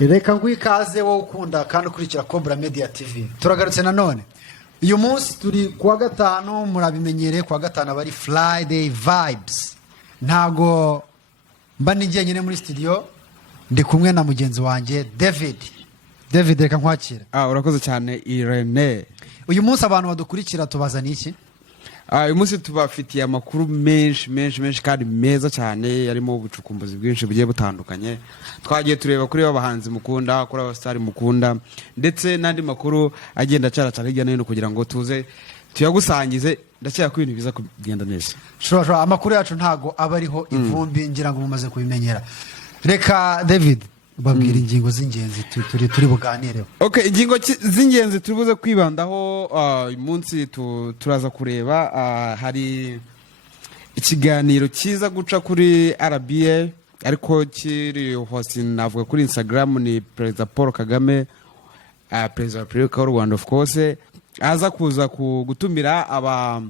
Reka ngwikaze wo ukunda kandi ukurikira Cobra Media TV. Turagarutse nanone. Uyu munsi turi kuwa gatanu, murabimenyereye kuwa gatanu abari Friday vibes. Ntago mba nigiye nyine muri studio ndi kumwe na mugenzi wanjye David. David reka nkwakira. Urakoze cyane Irene. Uyu munsi abantu badukurikira tubazana iki? Uyu munsi tubafitiye amakuru menshi kandi meza cyane yarimo ubucukumbuzi bwinshi bugiye butandukanye. Twagiye tureba kuri abahanzi mukunda, kuri abastar mukunda ndetse n'andi makuru agenda cyaracara hirya no hino kugira ngo tuze tuyagusangize ndacyaya ko ibintu biza kugenda neza. Shora amakuru yacu ntago aba ariho ivumbi ngira ngo mumaze kubimenyera. Reka David babwira ingingo z'ingenzi turi buganireho. Okay, ingingo z'ingenzi turibuze kwibandaho uyu munsi turaza kureba hari ikiganiro kiza guca kuri RBA ariko kiri hosting navuga kuri Instagram ni President Paul KAGAME President wa Republika y'u Rwanda of course aza kuza gutumira aba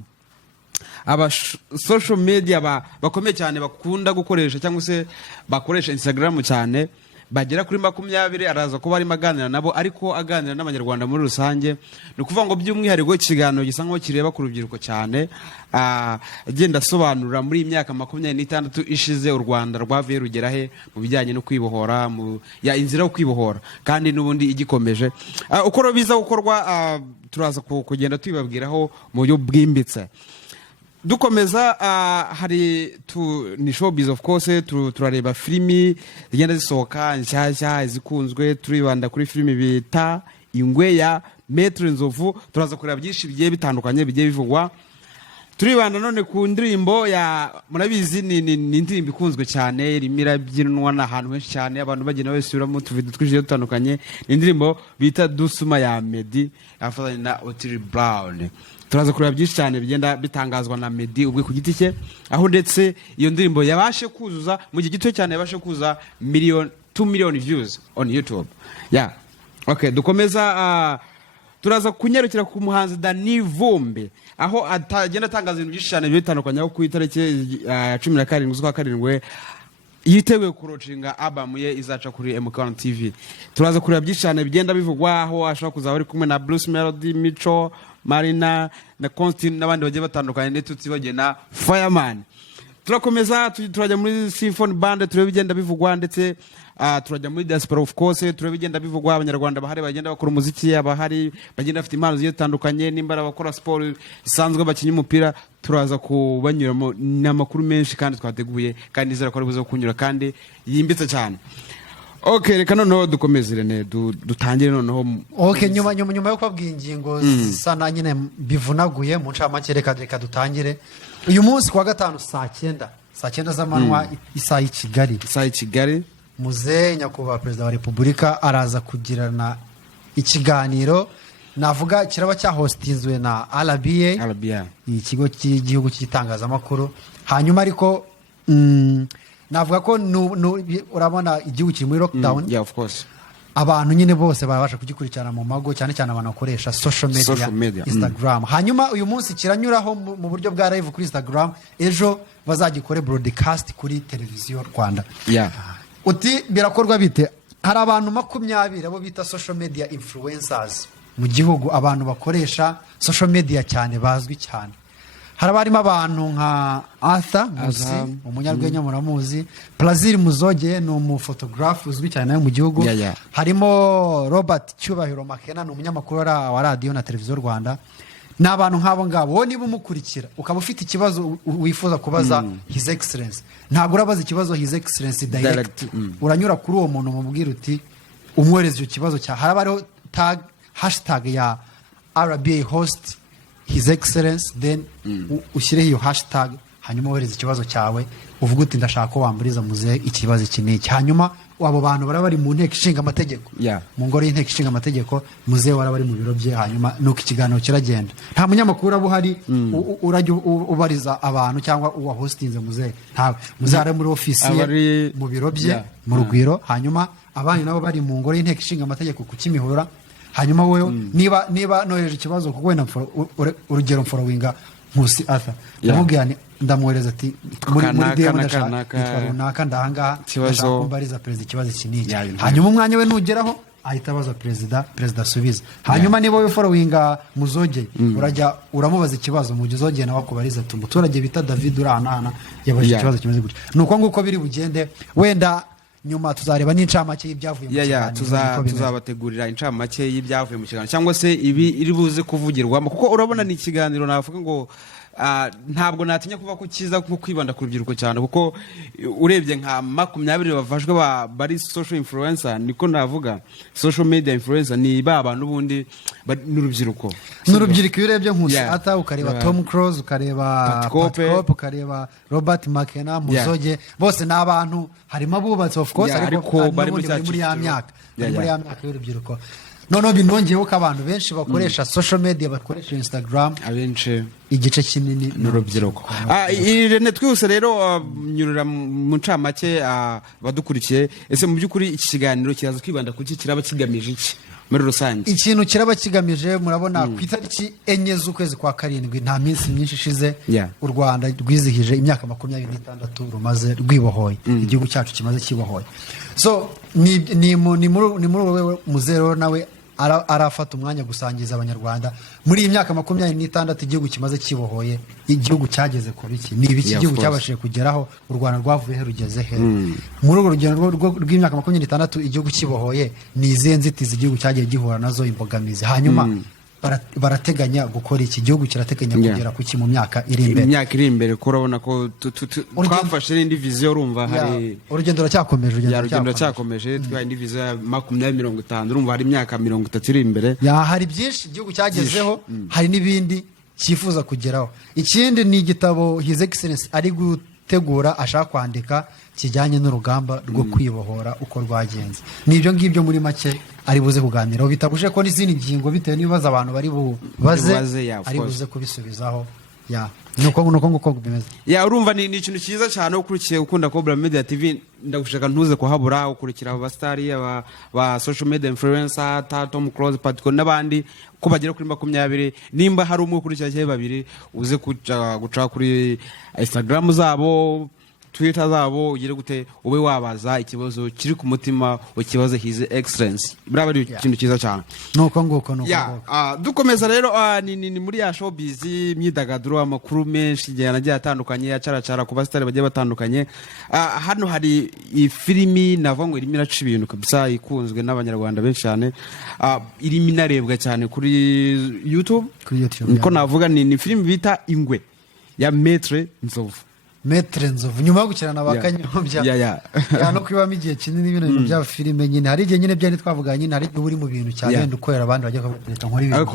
social media bakomeye cyane bakunda gukoresha cyangwa se bakoresha Instagram cyane bagera kuri 20 araza kuba ari maganira nabo ariko aganira n'abanyarwanda muri rusange no kuvuga ngo by'umwihariko ikiganiro gisanzwe kireba ku rubyiruko cyane agenda asobanura muri imyaka 26 ishize u Rwanda rwavuye rugera he mu bijyanye no kwibohora ya inzira yo kwibohora kandi n'ubundi igikomeje uko biza gukorwa turaza kugenda twibabwiraho mu buryo bwimbitse. Dukomeza hari ni showbiz of course turareba filimi zigenda zisohoka nshyashya izikunzwe turibanda kuri filimi bita Ingwe ya Maître Nzovu turaza kureba byinshi bigiye bitandukanye bigiye bivugwa turibanda none ku ndirimbo ya murabizi ni indirimbo ikunzwe cyane rimira byinwa n'ahantu henshi cyane abantu bagenda basubiramo tuvido twishije dutandukanye indirimbo bita Dusuma ya Meddy afatanya na Otile Brown. Turaza kureba byinshi cyane bigenda bitangazwa na Meddy ubwe ku giti cye aho ndetse iyo ndirimbo yabashe kuzuza mu gihe gito cyane yabashe kuza 2 million views on YouTube. Okay, dukomeza turaza kunyarukira ku muhanzi Dani Vumbi aho atagenda atangaza ibintu byinshi cyane bitandukanye aho ku itariki 17 z'ukwa karindwi yiteguye kurocinga album ye izaca kuri MK1 TV. Turaza kureba byinshi cyane bigenda bivugwa aho ashaka kuzaba ari kumwe na Bruce Melody, Micho, Marina na Constantine n'abandi bagiye batandukanye ndetse tutibagena Fireman. Turakomeza turajya muri Symphony Band turebe bigenda bivugwa ndetse turajya muri Diaspora of course turebe bigenda bivugwa abanyarwanda bahari bagenda bakora umuziki abahari bagenda bafite impano zigiye zitandukanye nimbara bakora sport isanzwe bakinya umupira turaza kubanyuramo n'amakuru menshi kandi twateguye kandi nizera ko ari buze kunyura kandi yimbitse cyane. Okay, reka noneho dukomeze Rene dutangire noneho. Okay, nyuma yo kwabwira ingingo sana nyine bivunaguye mu ncamake reka dutangire. Uyu munsi kwa gatanu saa 9 z'amanywa isaha i Kigali Muze nyakubahwa Perezida wa Repubulika araza kugirana ikiganiro navuga kiraba cyahostinzwe na RBA ikigo cy'igihugu cy'itangazamakuru hanyuma ariko navuga ko urabona igihugu kiri muri lockdown. Yeah, of course. Abantu nyine bose barabasha kugikurikirana mu mago cyane abantu bakoresha social media. Instagram. Hanyuma uyu munsi kiranyuraho mu buryo bwa live kuri Instagram ejo bazagikore broadcast kuri televiziyo Rwanda. Yeah. Uti birakorwa bite? Hari abantu 20 abo bita social media influencers mu gihugu abantu bakoresha social media cyane bazwi cyane. Harabarimo abantu nka Arthur Musi umunyarwenya muramuzi, Plazir Muzoge ni umufotographe uzwi cyane mu gihugu. Harimo Robert Cyubahiro Makena ni umunyamakuru wa radio na televiziyo Rwanda. N'abantu nk'abo ngabo wo niba umukurikira ukaba ufite ikibazo wifuza kubaza His Excellency ntabwo urabaza ikibazo His Excellency direct uranyura kuri uwo muntu mubwira uti umwereze icyo kibazo cya harabariho hashtag ya RBA host His Excellency then ushyireho iyo hashtag hanyuma wereze ikibazo cyawe uvuga uti ndashaka ko wamburiza muze ikibazo kiniki hanyuma abo bantu barabari mu nteko ishinga amategeko mu ngoro y'inteko ishinga amategeko muze warabari mu biro bye hanyuma nuko ikiganiro kiragenda nta munyamakuru abuhari urajya ubariza abantu cyangwa uwa hostinze muze nta muzare muri office ye mu biro bye mu rugwiro hanyuma abandi nabo bari mu ngoro y'inteko ishinga amategeko ku Kimihurura hanyuma wewe niba nohereje ikibazo kuko wenda urugero mforowinga Nkusi Arthur ndamubwira ndamwohereza ati muri DM ndashaka runaka ndahangaha ndashaka kumbariza perezida ikibazo kiniki hanyuma umwanya we nugeraho ahita abaza perezida asubiza hanyuma niba we followinga Muzogeye urajya uramubaza ikibazo Muzogeye nawe akubariza ati umuturage bita David uranahana yabaje ikibazo kimeze gutya nuko nguko biri bugende wenda nyuma tuzareba n'incamake y'ibyavuye mu kiganiro tuzabategurira incamake y'ibyavuye mu kiganiro cyangwa se ibi iri buze kuvugirwamo kuko urabona ni ikiganiro navuga ngo ntabwo natinya kuva ko kiza nko kwibanda ku rubyiruko cyane kuko urebye nka 20 bafashwe bari social influencer niko navuga social media influencer ni abantu ubundi n'urubyiruko n'urubyiruko urebye Nkusi Arthur ukareba Tom Cruise ukareba Pat Cope ukareba Robert McKenna Muzogeye bose n'abantu harimo abubatsi of course ariko bari muri ya myaka y'urubyiruko noneho binongeyeho ko abantu benshi bakoresha social media bakoresha Instagram abenshi igice kinini n'urubyiruko Irene twihuse rero nyurura mu ncamake badukurikiye ese mu by'ukuri iki kiganiro kiraza kwibanda kuki kiraba kigamije iki muri rusange ikintu kiraba kigamije murabona ku itariki 4 z'ukwezi kwa karindwi nta minsi myinshi ishize u Rwanda rwizihije imyaka 26 rumaze rwibohoye igihugu cyacu kimaze kibohoye so ni muri muzero nawe arafata umwanya gusangiza abanyarwanda muri iyi myaka 26 igihugu kimaze kibohoye igihugu cyageze kuri iki ni ibiki igihugu cyabashije kugeraho u Rwanda rwavuye he rugeze he muri urwo rugendo rw'imyaka 26 igihugu kibohoye ni izihe nzitizi igihugu cyagiye gihura nazo imbogamizi hanyuma barateganya gukora iki gihugu kirateganya kugera kuki mu myaka iri imbere ko urabona ko twafashe n'indi vision urumva hari urugendo racyakomeje twa indi vision ya 2050 urumva hari imyaka 30 iri imbere hari byinshi igihugu cyagezeho hari n'ibindi cyifuza kugeraho ikindi ni igitabo His Excellency ari gutegura ashaka kwandika kijyanye n'urugamba rwo kwibohora uko rwagenze nibyo ngibyo muri make ari buze kuganiraho bitabuje ko n'izindi ngingo bitewe n'ibibazo abantu bari bubaze ari buze kubisubizaho nuko bimeze urumva ni ikintu cyiza cyane ukurikiye ukunda Cobra Media TV ndagushaka ntuze kuhabura ukurikira abastari ba social media influencer Tom Close Patco n'abandi ko bagera kuri 20 nimba hari umwe ukurikira cyaje babiri uze guca kuri Instagram zabo Twitter zabo ugire gute ube wabaza ikibazo kiri ku mutima ukibazo His Excellency braba ari ikintu cyiza cyane nuko dukomeza rero ni muri ya showbiz imyidagaduro amakuru menshi nagiye atandukanye acaracara ku bastari bagiye batandukanye hano hari ifilimi navuga ngo irimo iraca ibintu kabisa ikunzwe n'abanyarwanda benshi cyane irimo inarebwa cyane kuri YouTube niko navuga ni filimi bita Ingwe ya Maître Nzovu nyuma yo gukirana bakanyobya no kwibamo igihe kinini ibintu bya filime nyine hari igihe nyine byari twavuga nyine hari uri mu bintu cyane wenda ukorera abandi bajya kubereka nkora ibintu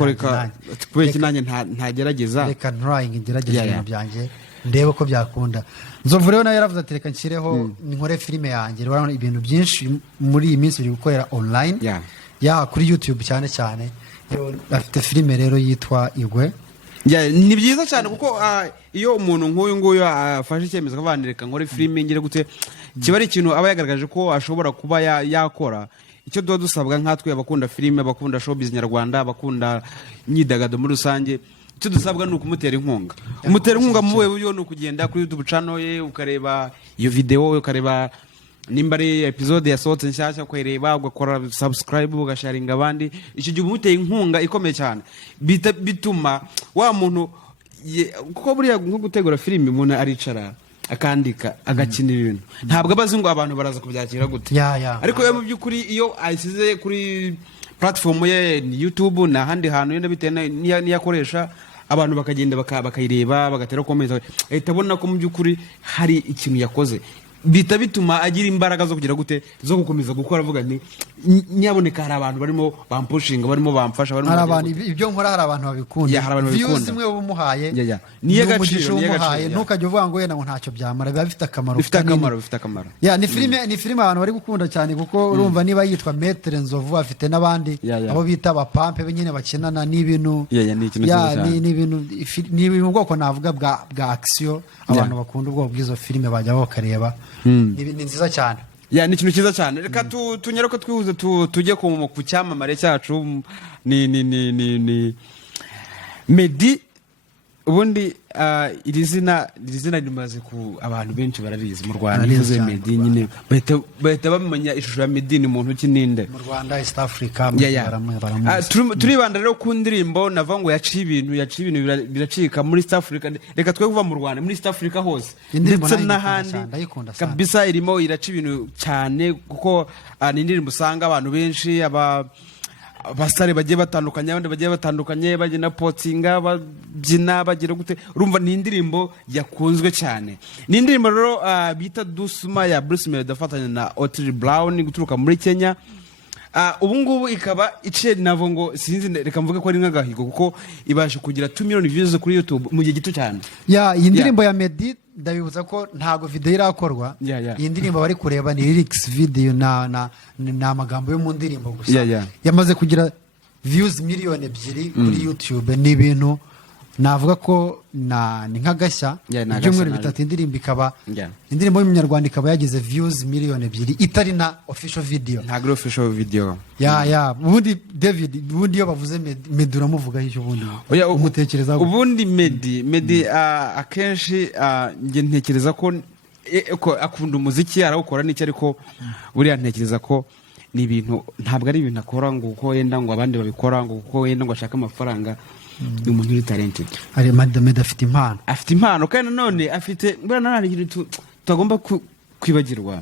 kubera kinanye ntagerageza reka trying ngerageza ibintu byanjye ndebe ko byakunda Nzovu rero nayo yaravuze ati reka nshyireho nkore filime yanjye rero ibintu byinshi muri iyi minsi biri gukorera online kuri YouTube cyane afite filime rero yitwa Igwe ni byiza cyane kuko iyo umuntu nk'uyu nguyu afashe icyemezo akavanireka nkore filime ngire gute kiba ari ikintu aba yagaragaje ko ashobora kuba yakora icyo duha dusabwa nkatwe abakunda filime abakunda showbiz nyarwanda abakunda imyidagaduro muri rusange icyo dusabwa ni ukumutera inkunga umutera inkunga mu buryo ni ukugenda kuri YouTube channel ye ukareba iyo video ukareba nimba ari episode yasohotse nshyashya ukareba ugakora subscribe ugasharinga abandi icyo gihe umuteye inkunga ikomeye cyane bituma wa muntu kuko buriya nko gutegura filime umuntu aricara akandika agakina ibintu ntabwo abazi ngo abantu baraza kubyakira gute ariko mu by'ukuri iyo ayisize kuri platform ye YouTube n'ahandi hantu yenda bitewe niyakoresha abantu bakagenda bakayireba bagatera comment itabona ko mu by'ukuri hari ikintu yakoze bituma agira imbaraga zo kugira gute zo gukomeza gukora avuga nti nyaboneka hari abantu barimo bampushinga barimo bamfasha barimo hari abantu ibyo nkora hari abantu babikunda views imwe ubumuhaye niye gaciro ntukajye uvuga ngo yenda ngo ntacyo byamara biba bifite akamaro bifite akamaro ni filime abantu bari gukunda cyane kuko urumva niba yitwa Maître Nzovu afite n'abandi abo bita abapampe nyine bakinana n'ibintu ni ibintu bwoko navuga bwa action abantu bakunda ubwo bw'izo filime bajya bakareba ni nziza cyane ni ikintu cyiza cyane reka tunyaruke twihuze tujye ku cyamamare cyacu ni Meddy ubundi iri zina rimaze ku abantu benshi bararizi mu Rwanda Bararizi ivuze cyane Meddy mu nyine bahita bamenya ishusho ya Meddy ni muntu ki ninde mu Rwanda East Africa turibanda rero ku ndirimbo navuga ngo yaciye ibintu biracika muri East Africa, reka twe kuva mu Rwanda muri East Africa hose ndetse n'ahandi kabisa irimo iraca ibintu cyane kuko ni indirimbo usanga abantu benshi abasare bagiye batandukanye abandi bagiye batandukanye bagenda potinga babyina bagira gute, urumva ni indirimbo yakunzwe cyane. Ni indirimbo rero bita Dusuma ya Bruce Melody afatanya na Otile Brown guturuka muri Kenya. Ubu ngubu ikaba iciye navo ngo sinzi reka mvuge ko ari nk'agahigo kuko ibasha kugira 2 million views kuri YouTube mu gihe gito cyane. Iyi ndirimbo ya Meddy ndabibutsa ko ntago video irakorwa. Iyi ndirimbo bari kureba ni lyrics video na amagambo yo mu ndirimbo gusa. Yamaze kugira views miliyoni 2 kuri YouTube. Ni ibintu navuga ko ni nk'agashya ibyumweru bitatu indirimbo ikaba indirimbo y'umunyarwanda ikaba yagize views miliyoni 2 itari na official video, nta official video. ubundi David ubundi iyo bavuze Meddy uramuvuga icyo ubundi umutekereza ubundi Meddy akenshi nge ntekereza ko akunda umuziki arawukora n'icyo, ariko buriya ntekereza ko ni ibintu ntabwo ari ibintu akora ngo uko yenda ngo abandi babikora ngo uko yenda ngo ashaka amafaranga. Ni umuntu uri talented. Meddy afite impano kandi nanone afite bwana nari ikintu tutagomba kwibagirwa.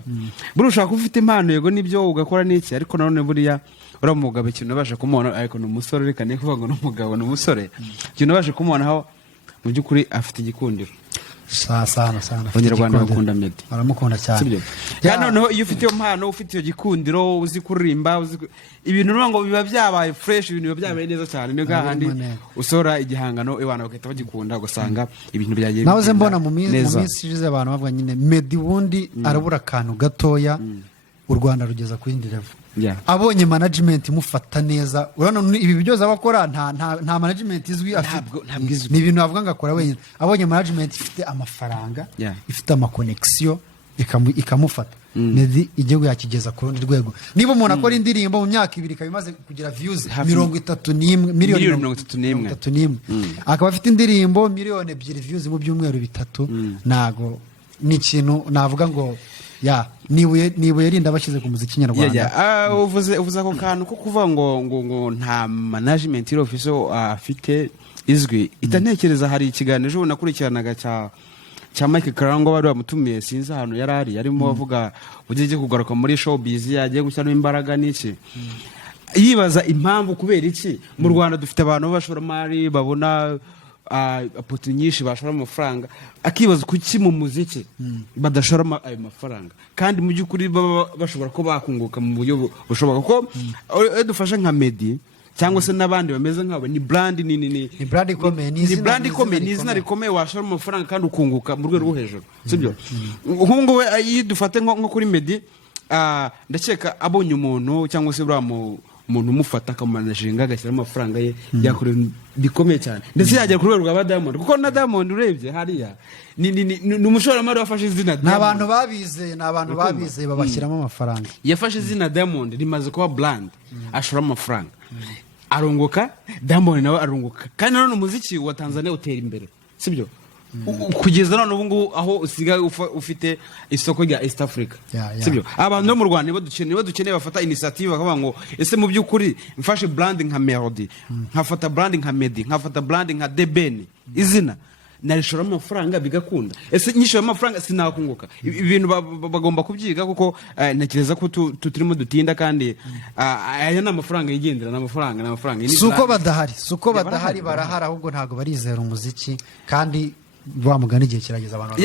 Buri ushaka ufite impano yego nibyo ugakora n'iki, ariko nanone buriya uramugabo ikintu ubasha kumubona ariko ni umusore, reka ne kuvuga ngo n'umugabo ni umusore, ikintu ubasha kumubona aho mu by'ukuri afite igikundiro sana Abanyarwanda bakunda Meddy, baramukunda cyane. Kandi noneho iyo ufite iyo mpano ufite iyo gikundiro uzi kuririmba ibintu ngo biba byabaye fresh, ibintu biba byabaye neza cyane. Niyo gahandi usora igihangano abantu bakahita bagikunda ugasanga ibintu byagiye nahoze mbona mu minsi ishize abantu bavuga nyine Meddy wundi arabura akantu gatoya u Rwanda rugeza ku yindi level. Abonye management imufata neza, urabona ibi byose abakora nta management izwi afite, ni ibintu avuga ngakora wenyine. Abonye management ifite amafaranga ifite ama connection ikamufata. Meddy igihugu yakigeza ku rundi rwego. Niba umuntu akora indirimbo mu myaka 2 kabimaze kugira views 31 miliyoni akaba afite indirimbo miliyoni 2 views mu byumweru 3, nago ni ikintu navuga ngo nibuye rinda bashyize ku muziki nyarwanda. Uvuze ako kantu ko kuvuga ngo nta management iri official afite izwi. Itantekereza hari ikiganiro nakurikiranaga cya Mike Karango bari bamutumiye, sinzi ahantu yarari arimo bavuga ugiye kugaruka muri showbiz yagiye gushyiramo imbaraga n'iki. Yibaza impamvu kubera iki mu Rwanda dufite abantu b'abashoramari babona apote nyinshi bashora amafaranga, akibaza kuki mu muziki badashora ayo mafaranga kandi mu by'ukuri bashobora ko bakunguka mu buryo bushoboka ko dufasha nka Meddy cyangwa se n'abandi bameze nk'abo. Ni brand ni brand ikomeye, ni izina rikomeye washora amafaranga kandi ukunguka mu rwego rwo hejuru, sibyo? Nk'ubu we yidufate nko kuri Meddy, ndakeka abonye umuntu cyangwa se buriya umuntu umufata akamanajinga agashyira amafaranga ye yakorera bikomeye cyane, ndetse yagera ku rwego rwa Diamond, kuko na Diamond urebye hariya ni umushoramari wafashe izina Diamond. N'abantu babizeye babashyiramo amafaranga. Yafashe izina Diamond rimaze kuba brand, ashora amafaranga arunguka, Diamond nawe arunguka, kandi none umuziki wa Tanzania utera imbere, sibyo? Kugeza none ubu ngubu aho usigaye ufite isoko rya East Africa, sibyo? Abantu bo mu Rwanda badukeneye bafata initiative bakavuga ngo ese mu by'ukuri mfashe branding nka Melody, nkafata branding nka Meddy, nkafata branding nka Debeni, izina narishora amafaranga bigakunda, ese nyishora amafaranga sinakunguka. Ibintu bagomba kubyiga kuko ntekereza ko turimo dutinda, kandi aya n'amafaranga yigendera n'amafaranga suko badahari barahara, ahubwo ntago barizera umuziki. Kandi wa mugani igihe kirageza abantu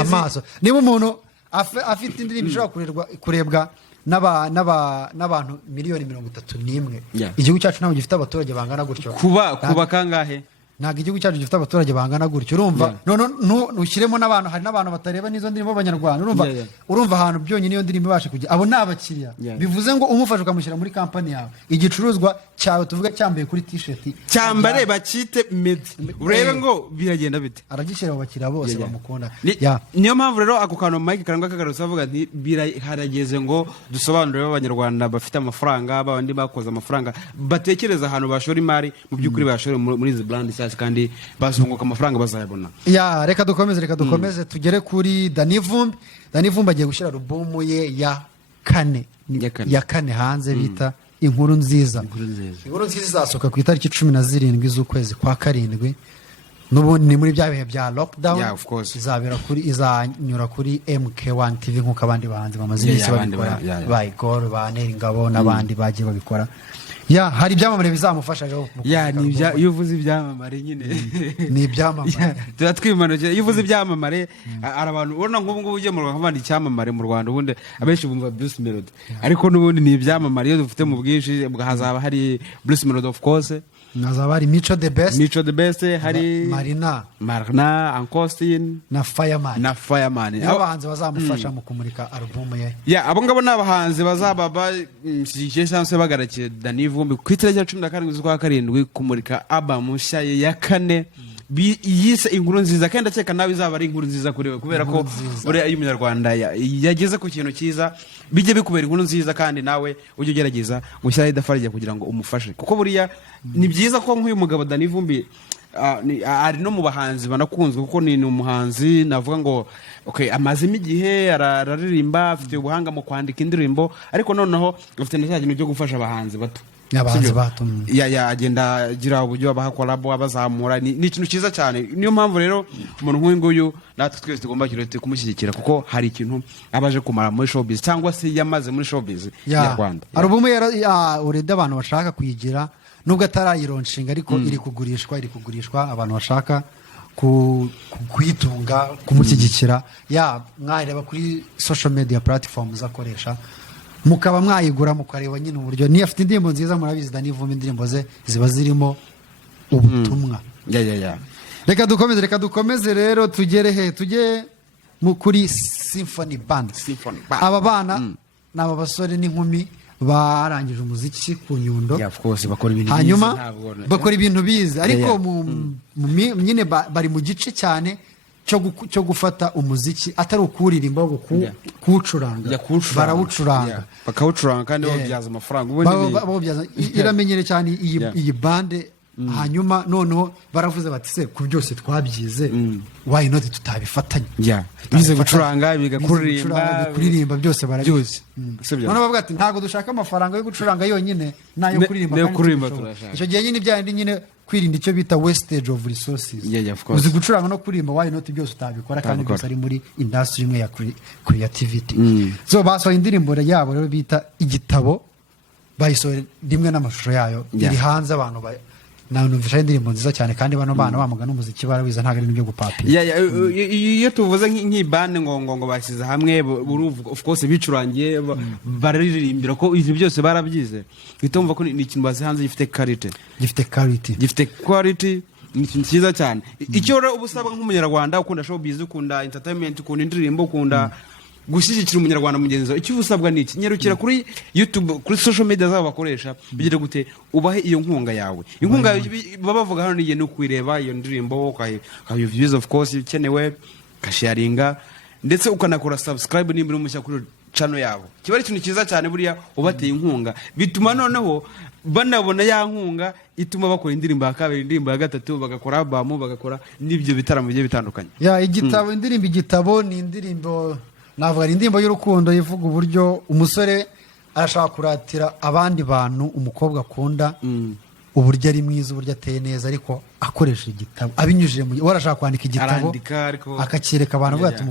amaso. Niba umuntu afite indirimbo ishobora kurebwa n'abantu miliyoni 31, igihugu cyacu ntabwo gifite abaturage bangana gutyo. Kuba kangahe? Ntabwo igihugu cyacu gifite abaturage bangana gutyo, urumva? Nushyiremo n'abantu, hari n'abantu batareba n'izo ndirimbo b'Abanyarwanda, urumva ahantu byonyine iyo ndirimbo ibasha kujya abo ni abakiriya. Bivuze ngo umufasha ukamushyira muri kampani yawe, igicuruzwa cyawe tuvuga cyambaye kuri t-shirt cyambare bakite Meddy, urebe ngo biragenda bite, aragishyira abo bakiriya bose bamukunda. Niyo mpamvu rero ako kantu Mike Karangwa kagarutse avuga ati harageze ngo dusobanurire Abanyarwanda bafite amafaranga, babandi bakoze amafaranga batekereza ahantu bashora imari, mu by'ukuri bashora muri izi brand mushyashya kandi bazunguka amafaranga bazayabona. Ya reka dukomeze tugere kuri Dani Vumbi. Dani Vumbi agiye gushyira alubumu ye ya kane hanze bita Inkuru Nziza. Inkuru Nziza izasohoka ku itariki 17 z'ukwezi kwa karindwi. N'ubundi ni muri bya bihe bya lockdown. Izanyura kuri MK1 TV nk'uko abandi bahanzi bamaze iminsi babikora, ba Igor, ba Neringabo n'abandi bagiye babikora. Ya hari ibyamamare bizamufasha rero. Ya ni iyo uvuze ibyamamare nyine ni ibyamamare turatwimanukira. Iyo uvuze ibyamamare ari abantu ubona nk'ubu ngubu ugiye mu Rwanda nk'abandi icyamamare mu Rwanda ubundi abenshi bumva Bruce Melody, ariko n'ubundi ni ibyamamare iyo dufite mu bwinshi hazaba hari Bruce Melody of course, nazaba hari Mico the Best, hari Marina Ankostin na Fireman. Abahanzi bazamufasha mu kumurika album ye. Ya abo ngabo n'abahanzi bazaba bashyigikiye cyangwa se bagarakiye Dani Vumbi ku itariki ya 17 z'ukwa karindwi kumurika album nshya ya kane yise Inkuru Nziza, kandi ndakeka nawe izaba ari inkuru nziza kuri we kubera ko buriya iyo umunyarwanda yageze ku kintu cyiza bijye bikubera inkuru nziza, kandi nawe ujye ugerageza gushyiraho idafari kugira ngo umufashe, kuko buriya ni byiza ko nk'uyu mugabo Dani Vumbi ari no mu bahanzi banakunzwe kuko ni umuhanzi navuga ngo amazemo igihe araririmba, afite ubuhanga mu kwandika indirimbo, ariko noneho afite na cya kintu cyo gufasha abahanzi bato. Agenda agira uburyo abahakorabo abazamura, ni ikintu cyiza cyane. Niyo mpamvu rero umuntu nk'uyu nguyu natwe twese tugomba kumushyigikira kuko hari ikintu abaje kumara muri showbiz cyangwa se yamaze muri showbiz ya Rwanda. Alubumu urede abantu bashaka kuyigira nubwo atarayironshinga ariko iri kugurishwa abantu bashaka kuyitunga kumushyigikira. Mwayireba kuri social media platforms akoresha, mukaba mwayigura mukareba nyine uburyo niyo afite indirimbo nziza. Murabizi Dani Vumbi indirimbo ze ziba zirimo ubutumwa. Reka dukomeze rero tujye kuri Symphony Band. Aba bana n'aba basore n'inkumi barangije umuziki ku Nyundo, hanyuma bakora ibintu bize, ariko nyine bari mu gice cyane cyo gufata umuziki atari ukuririmba kuwucuranga, barawucuranga bakawucuranga kandi babyaza amafaranga. Iramenyere cyane iyi bande. Hanyuma noneho baravuze bati se ku byose twabyize why not tutabifatanya. Bize gucuranga biga kuririmba byose barabyose. None bavuga ati ntago dushaka amafaranga yo gucuranga yonyine nayo kuririmba. Icyo gihe nyine byandi nyine kwirinda icyo bita wastage of resources. Uzi gucuranga no kuririmba, why not byose utabikora kandi byose ari muri industry imwe ya creativity. So basohoye indirimbo yabo rero bita Igitabo, bayisohoye rimwe n'amashusho yayo iri hanze. Abantu numvisha indirimbo nziza cyane, kandi bano bana bamugana umuziki barawiza, ntago ari ibyo gupapira. Iyo tuvuze nk'ibande ngo bashyize hamwe of course bicurangiye bararirimbira ko ibintu byose barabyize, bitumva ko ni ikintu bazi hanze gifite quality, ni ikintu cyiza cyane. Icyo rero ubusaba nk'umunyarwanda ukunda showbiz, ukunda entertainment, ukunda indirimbo, ukunda gushyigikira umunyarwanda mugenzi wawe, icyo usabwa ni iki: nyarukira kuri YouTube, kuri social media zabo bakoresha, bigira gute ubahe iyo nkunga yawe. Inkunga baba bavuga hano ni no kwireba iyo ndirimbo, ukayo views of course ikenewe, kasharinga, ndetse ukanakora subscribe nimbere umushya kuri channel yabo. Kiba ari ikintu cyiza cyane buriya ubateye inkunga, bituma noneho banabona ya nkunga ituma bakora indirimbo ya kabiri, indirimbo ya gatatu, bagakora album, bagakora n'ibyo bitaramo bigiye bitandukanye. Igitabo, indirimbo Igitabo ni indirimbo navuga indirimbo y'urukundo ivuga uburyo umusore arashaka kuratira abandi bantu umukobwa akunda uburyo ari mwiza, uburyo ateye neza, ariko akoresha igitabo abinyujije mu arashaka kwandika igitabo akakireka abantu avuga ati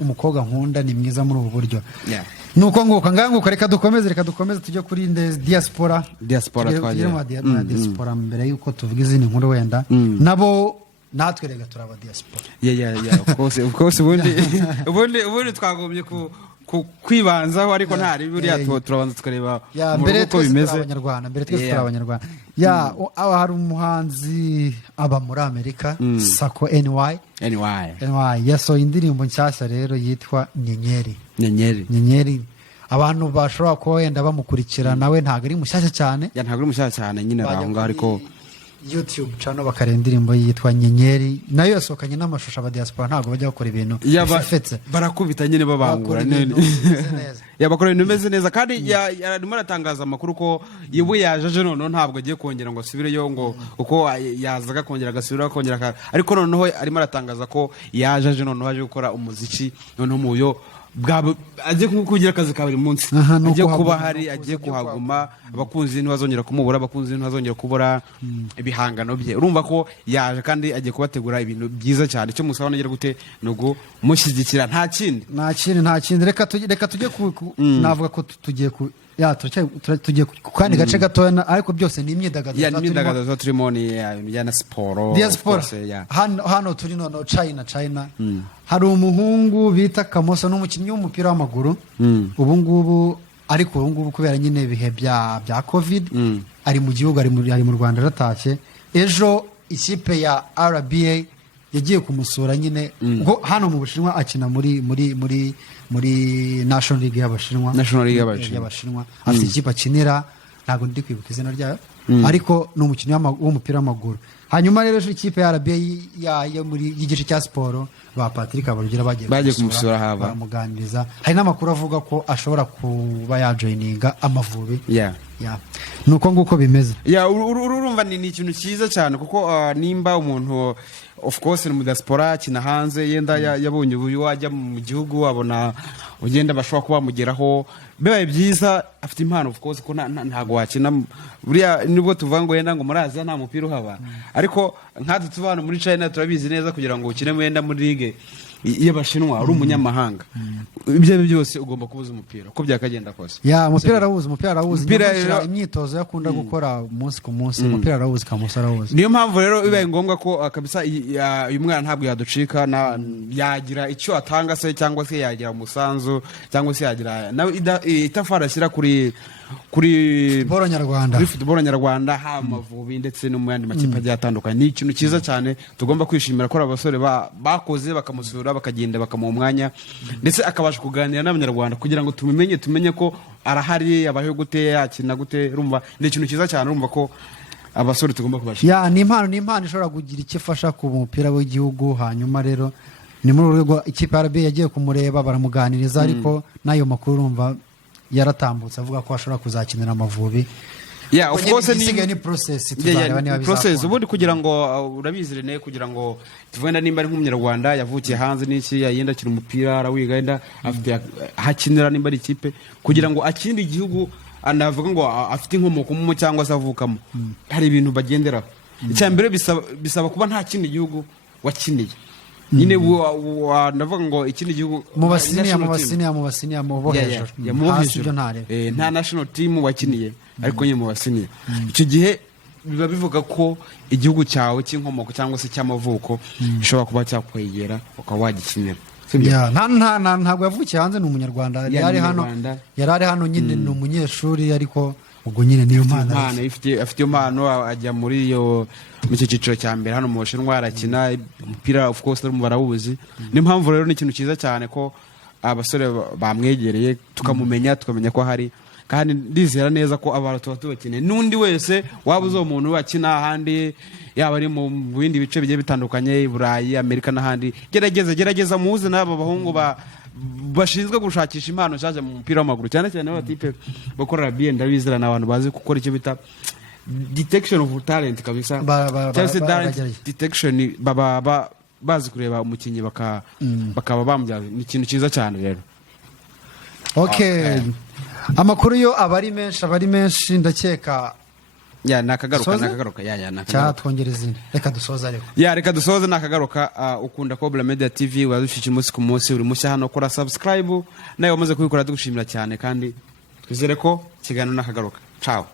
umukobwa nkunda ni mwiza muri ubu buryo. Nuko nguko reka dukomeze tujye kuri diaspora mbere yuko tuvuga izindi nkuru wenda nabo natwe rega turaba diaspora. Of course ubundi twagombye kwibanzaho, ariko ntari buriya turabanza tukareba uko bimeze. Mbere twese turi abanyarwanda. Hari umuhanzi aba muri Amerika, Sako NY yasohoye indirimbo nshyashya rero yitwa Nyenyeri. Abantu bashobora kuba wenda bamukurikira, nawe ntabwo ari mushyashya cyane, nyine aho ngaho, ariko YouTube channel bakareba indirimbo yitwa Nyenyeri nayo yasohokanye n'amashusho aba diaspora ntago bajya gukora ibintu bifetse barakubita nyine babangura nene yabakora ibintu bimeze neza kandi arimo aratangaza amakuru ko yewe yajeje none ntabwo agiye kongera ngo asubireyo ngo uko yazaga kongera agasubira kongera ariko noneho arimo aratangaza ko yajeje none haje gukora umuziki noneho muyo agiye kugira akazi ka buri munsi agiye kuba hari agiye kuhaguma abakunzi ntibazongera kumubura abakunzi ntibazongera kubura ibihangano bye urumva ko yaje kandi agiye kubategura ibintu byiza cyane cyo musaba nagera gute nugo mushyigikira nta kindi reka tujye navuga ko tugiye ku tugiye ku kandi gace gatoya ariko byose ni imyidagaduro turimo ni na siporo diaspora hano turi noneho China hari umuhungu bita Kamoso n'umukinnyi w'umupira w'amaguru ubu ngubu ariko ubu ngubu kubera nyine ibihe bya covid ari mu gihugu ari mu Rwanda ratashye ejo ikipe ya RBA yagiye kumusura nyine ngo hano mu Bushinwa akina muri National League y'Abashinwa afite ikipe akinira ntabwo ndi kwibuka izina ryayo ariko ni umukinnyi w'umupira w'amaguru hanyuma rero ikipe ya RBA yo muri igice cya siporo ba Patrick Abarugira bagiye kumusura haba baramuganiriza hari n'amakuru avuga ko ashobora kuba yajoininga Amavubi nuko nguko bimeze urumva ni ikintu cyiza cyane kuko nimba umuntu of course ni mu diaspora kina hanze yenda yabonye ubuyo wajya mu gihugu abona ugenda bashobora kuba mugeraho bibaye byiza afite impano of course ko ntago wakina buriya nibwo tuvuga ngo yenda ngo muraza nta mupira uhaba ariko nkatwe tubana muri China turabizi neza kugira ngo ukine wenda muri ligue y'Abashinwa uri umunyamahanga ibyo byose ugomba kubuza umupira uko byakagenda kose umupira arawuzi imyitozo yakunda gukora umunsi ku munsi umupira arawuzi Kamusa arawuzi niyo mpamvu rero bibaye ngombwa ko kabisa uyu mwana ntabwo yaducika yagira icyo atanga se cyangwa se yagira umusanzu cyangwa se yagira nawe itafara ashyira kuri football nyarwanda ha Amavubi ndetse no mu yandi makipe agiye atandukanye ni ikintu cyiza cyane tugomba kwishimira ko abasore bakoze bakamusura bakagenda bakamuha umwanya ndetse akabasha kuganira n'abanyarwanda kugira ngo tumenye ko arahari abaho gute yakina gute urumva ni ikintu cyiza cyane urumva ko abasore tugomba kubashira ni impano ishobora kugira icyo ifasha ku mupira w'igihugu hanyuma rero ni muri urwego ikipe ya RBA yagiye kumureba baramuganiriza ariko nayo makuru urumva yaratambutse avuga ko ashobora kuzakinira Amavubi of course ni process ubundi kugira ngo urabizi Rene kugira ngo tuvenda nimba ari nk'umunyarwanda yavukiye hanze n'iki yenda akira umupira arawiga yenda afite hakinira nimba ari ikipe kugira ngo akindi igihugu anavuga ngo afite inkomoko mu cyangwa se avukamo hari ibintu bagenderaho icyambere bisaba kuba nta kindi gihugu wakiniye nyine ndavuga ngo ikindi gihugu mu basiniya mu bo hejuru nta national team wakiniye ariko nyine mu basiniya icyo gihe biba bivuga ko igihugu cyawe cy'inkomoko cyangwa se cy'amavuko gishobora kuba cyakwegera ukaba wagikinira ntabwo yavukiye hanze ni umunyarwanda yari hano nyine ni umunyeshuri ariko ubwo nyine niyo mpano afite impano ajya muri icyo cyiciro cya mbere hano mu Bushinwa arakina umupira of course barawuzi niyo mpamvu rero ni ikintu cyiza cyane ko abasore bamwegereye tukamenya ko hari kandi ndizera neza ko abantu tuba tubakeneye n'undi wese waba uzo umuntu wakina ahandi yaba ari mu bindi bice bigiye bitandukanye i Burayi Amerika n'ahandi gerageza muze n'aba bahungu bashinzwe gushakisha impano nshyashya mu mupira w'amaguru cyane cyane abatipe bakorera BN ndabizera n'abantu bazi gukora icyo bita detection of talent kabisa cyangwa se talent detection baba bazi kureba umukinnyi bakaba bamubyaza ni ikintu cyiza cyane rero amakuru yo abari menshi ndakeka nakagaruka twongereza reka dusoza ariko reka dusoze nakagaruka ukunda Cobra Media TV wadufishije umunsi ku munsi uri mushya hano kora subscribe nawe wamaze kubikora dugushimira cyane kandi twizere ko kiganiro nakagaruka ciao